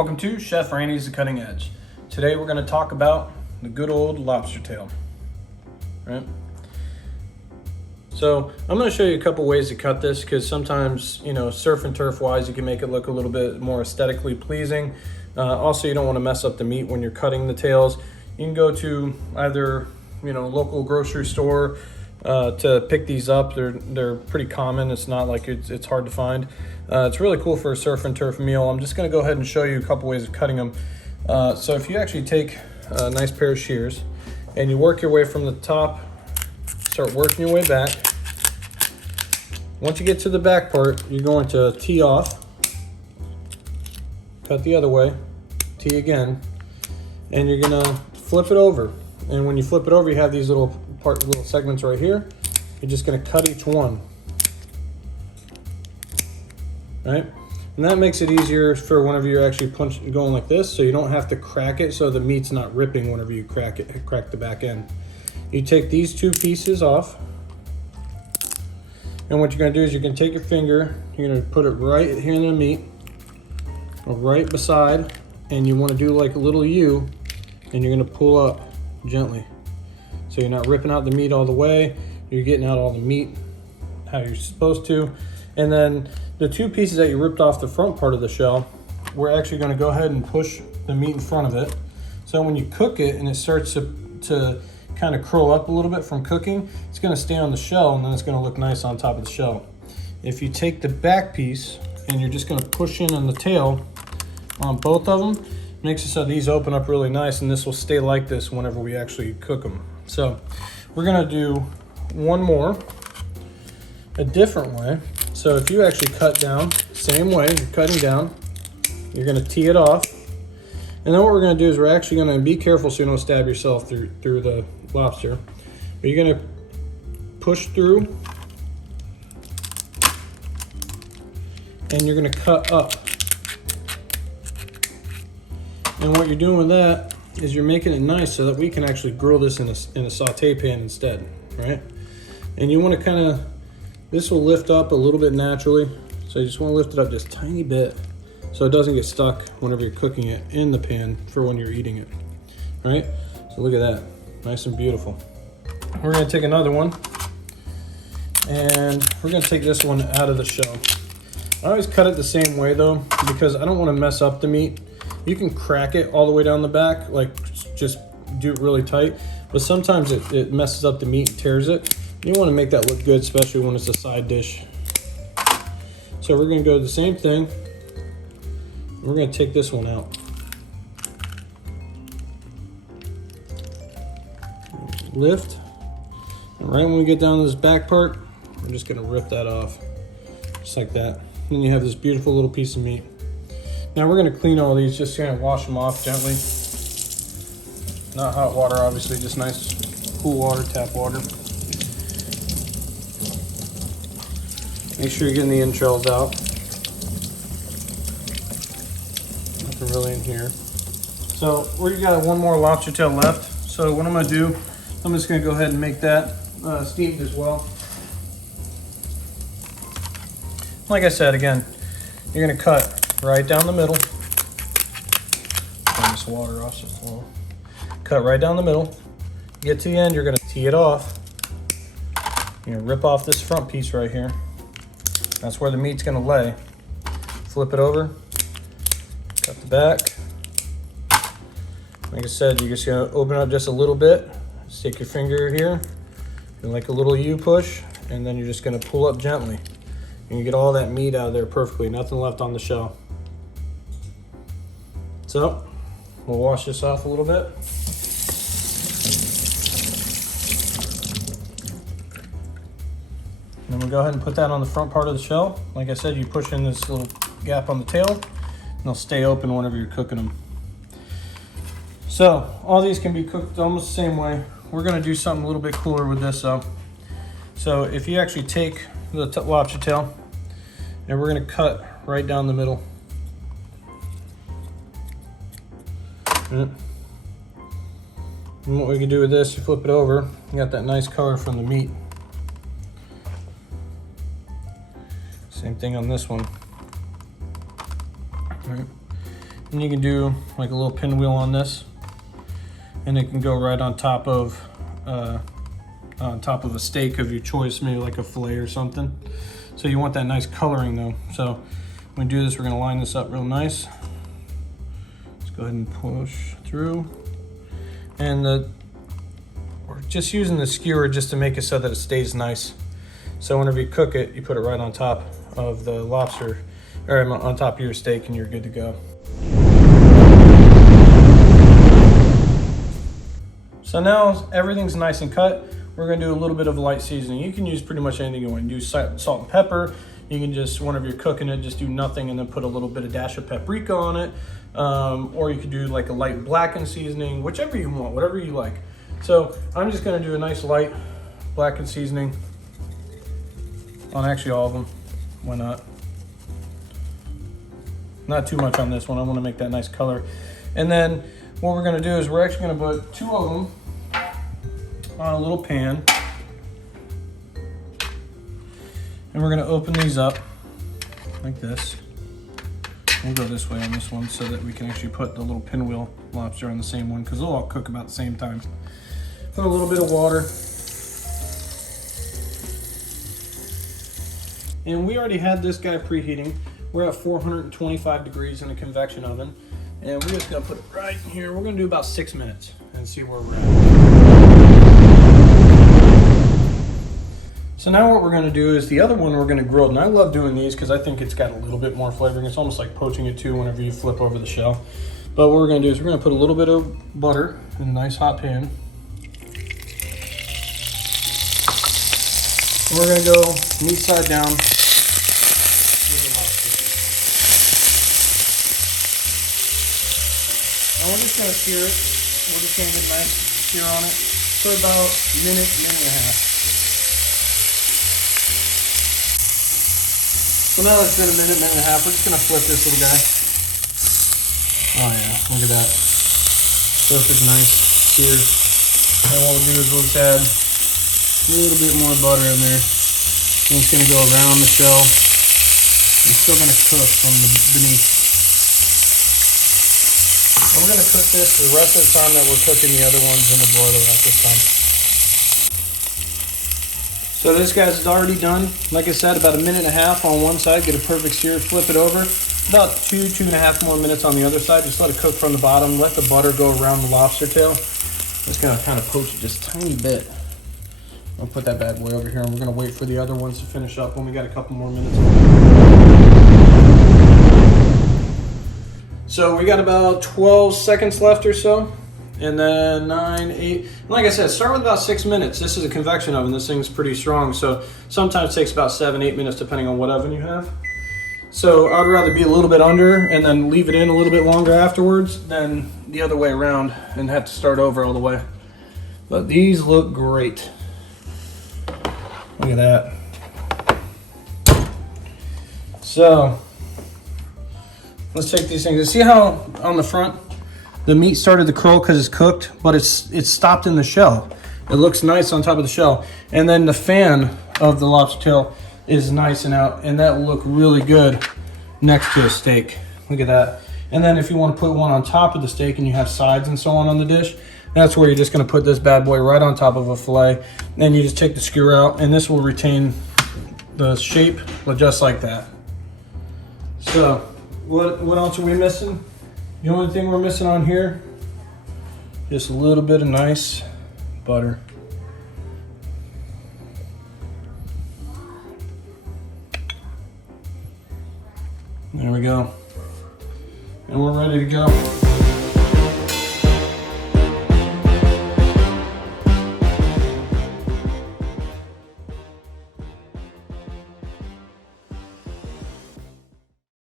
Welcome to Chef Randy's The Cutting Edge. Today we're going to talk about the good old lobster tail. Right? So I'm going to show you a couple ways to cut this because sometimes, surf and turf wise, you can make it look a little bit more aesthetically pleasing. Also, you don't want to mess up the meat when you're cutting the tails. You can go to either, local grocery store to pick these up. They're pretty common. It's not like it's hard to find. It's really cool for a surf and turf meal. I'm just going to go ahead and show you a couple ways of cutting them. So if you actually take a nice pair of shears and you work your way from the top, start working your way back. Once you get to the back part, you're going to tee off, cut the other way, tee again, and you're going to flip it over. And when you flip it over, you have these little segments right here. You're just going to cut each one. Right? And that makes it easier for whenever you're actually going like this, so you don't have to crack it so the meat's not ripping whenever you crack the back end. You take these two pieces off, and what you're going to do is you're going to take your finger, you're going to put it right here in the meat, right beside, and you want to do like a little U, and you're going to pull up gently. So you're not ripping out the meat all the way, you're getting out all the meat how you're supposed to. And then the two pieces that you ripped off the front part of the shell, we're actually going to go ahead and push the meat in front of it. So when you cook it and it starts to kind of curl up a little bit from cooking, it's going to stay on the shell and then it's going to look nice on top of the shell. If you take the back piece and you're just going to push in on the tail on both of them, makes it so these open up really nice, and this will stay like this whenever we actually cook them. So we're going to do one more a different way. So if you actually cut down, same way, you're cutting down, you're going to tee it off. And then what we're going to do is we're actually going to be careful so you don't stab yourself through the lobster. But you're going to push through and you're going to cut up. And what you're doing with that is you're making it nice so that we can actually grill this in a saute pan instead, right? And you want to kind of, this will lift up a little bit naturally. So you just want to lift it up just a tiny bit so it doesn't get stuck whenever you're cooking it in the pan for when you're eating it, right? So look at that, nice and beautiful. We're going to take another one and we're going to take this one out of the shell. I always cut it the same way though, because I don't want to mess up the meat. You can crack it all the way down the back, like just do it really tight, but sometimes it messes up the meat and tears it. You want to make that look good, especially when it's a side dish. So we're going to go the same thing. We're going to take this one out. Lift. And right when we get down to this back part, we're just going to rip that off. Just like that. Then you have this beautiful little piece of meat. Now we're going to clean all these, just going to wash them off gently. Not hot water, obviously, just nice cool water, tap water. Make sure you're getting the entrails out. Nothing really in here. So we got one more lobster tail left. So what I'm going to do, I'm just going to go ahead and make that steamed as well. Like I said, again, you're going to cut right down the middle. Turn this water off just a little. Cut right down the middle. Get to the end, you're going to tee it off. You're going to rip off this front piece right here. That's where the meat's going to lay. Flip it over. Cut the back. Like I said, you're just going to open up just a little bit. Stick your finger here. And like a little U push. And then you're just going to pull up gently. And you get all that meat out of there perfectly. Nothing left on the shell. So, we'll wash this off a little bit. Then we'll go ahead and put that on the front part of the shell. Like I said, you push in this little gap on the tail, and they'll stay open whenever you're cooking them. So, all these can be cooked almost the same way. We're gonna do something a little bit cooler with this though. So if you actually take the lobster tail, and we're gonna cut right down the middle. And what we can do with this, you flip it over, you got that nice color from the meat. Same thing on this one. Right. And you can do like a little pinwheel on this, and it can go right on top of a steak of your choice, maybe like a fillet or something. So you want that nice coloring though. So when we do this, we're gonna line this up real nice. Let's go ahead and push through. And we're just using the skewer just to make it so that it stays nice. So whenever you cook it, you put it right on top of the lobster, or on top of your steak, and you're good to go. So now everything's nice and cut. We're gonna do a little bit of light seasoning. You can use pretty much anything you want. You do salt and pepper. You can just, whenever you're cooking it, just do nothing and then put a little bit of dash of paprika on it. Or you could do like a light blackened seasoning, whichever you want, whatever you like. So I'm just gonna do a nice light blackened seasoning on actually all of them. Why not? Not too much on this one. I wanna make that nice color. And then what we're gonna do is we're actually gonna put 2 of them on a little pan, and we're going to open these up like this. We'll go this way on this one so that we can actually put the little pinwheel lobster on the same one, because they'll all cook about the same time. Put a little bit of water, and we already had this guy preheating. We're at 425 degrees in a convection oven, and we're just going to put it right in here. We're going to do about 6 minutes and see where we're at. So now what we're going to do is the other one we're going to grill, and I love doing these because I think it's got a little bit more flavoring. It's almost like poaching it too whenever you flip over the shell. But what we're going to do is we're going to put a little bit of butter in a nice hot pan. And we're going to go meat side down with the lobster. And we're just going to sear it. We're just going to get a nice sear on it for about a minute and a half. So now it's been a minute and a half. We're just gonna flip this little guy. Oh yeah, look at that. Perfect, nice sear. And what we'll do is we'll just add a little bit more butter in there. And it's gonna go around the shell. It's still gonna cook from beneath. And we're gonna cook this the rest of the time that we're cooking the other ones in the broiler at this time. So this guy's already done. Like I said, about a minute and a half on one side, get a perfect sear, flip it over. About 2.5 more minutes on the other side. Just let it cook from the bottom. Let the butter go around the lobster tail. Just gonna kind of poach it just a tiny bit. I'll put that bad boy over here, and we're gonna wait for the other ones to finish up when we got a couple more minutes. So we got about 12 seconds left or so. And then 9, 8, like I said, start with about 6 minutes. This is a convection oven. This thing's pretty strong, so sometimes it takes about 7, 8 minutes depending on what oven you have. So I'd rather be a little bit under and then leave it in a little bit longer afterwards than the other way around and have to start over all the way. But these look great. Look at that. So let's take these things. See how on the front the meat started to curl because it's cooked, but it's stopped in the shell. It looks nice on top of the shell. And then the fan of the lobster tail is nice and out, and that will look really good next to a steak. Look at that. And then if you want to put one on top of the steak and you have sides and so on the dish, that's where you're just going to put this bad boy right on top of a fillet. Then you just take the skewer out, and this will retain the shape just like that. So what else are we missing? The only thing we're missing on here, just a little bit of nice butter. There we go. And we're ready to go.